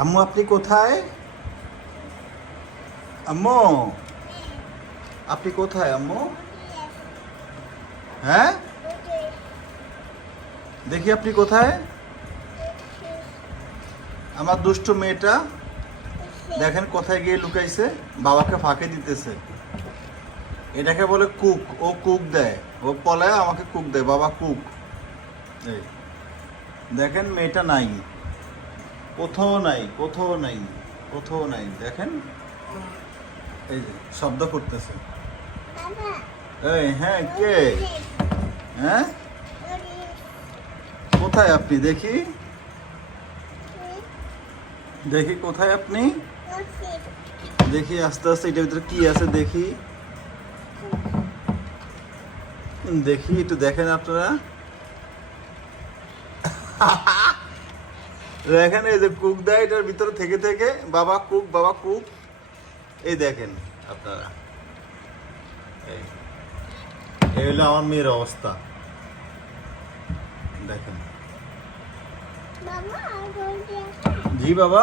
আম্মু আপনি কোথায়? আম্মু আপনি কোথায় আম্মু? হ্যাঁ দেখি আপনি কোথায়? আমার দুষ্ট মেয়েটা দেখেন কোথায় গিয়ে লুকাইছে, বাবাকে ফাঁকে দিতেছে। এটাকে বলে কুক, ও কুক দেয়, ও পলায় আমাকে কুক দেয়, বাবা কুক। এই দেখেন মেয়েটা নাই, কোথাও নাই, কোথাও নাই, কোথাও নাই। দেখেন এই যে শব্দ করতেছে। এই হ্যাঁ কে? হ্যাঁ কোথায় আপনি? দেখি দেখি কোথায় আপনি? দেখি আস্তে আস্তে এটার ভিতরে কি আছে দেখি, দেখি একটু দেখেন আপনারা। দেখেন এই যে কুক দেয় এটার ভিতরে থেকে থেকে, বাবা কুক, বাবা কুক। এই দেখেন আপনারা, এই এই হলো আমার মেয়ের অবস্থা। দেখেন। জি বাবা।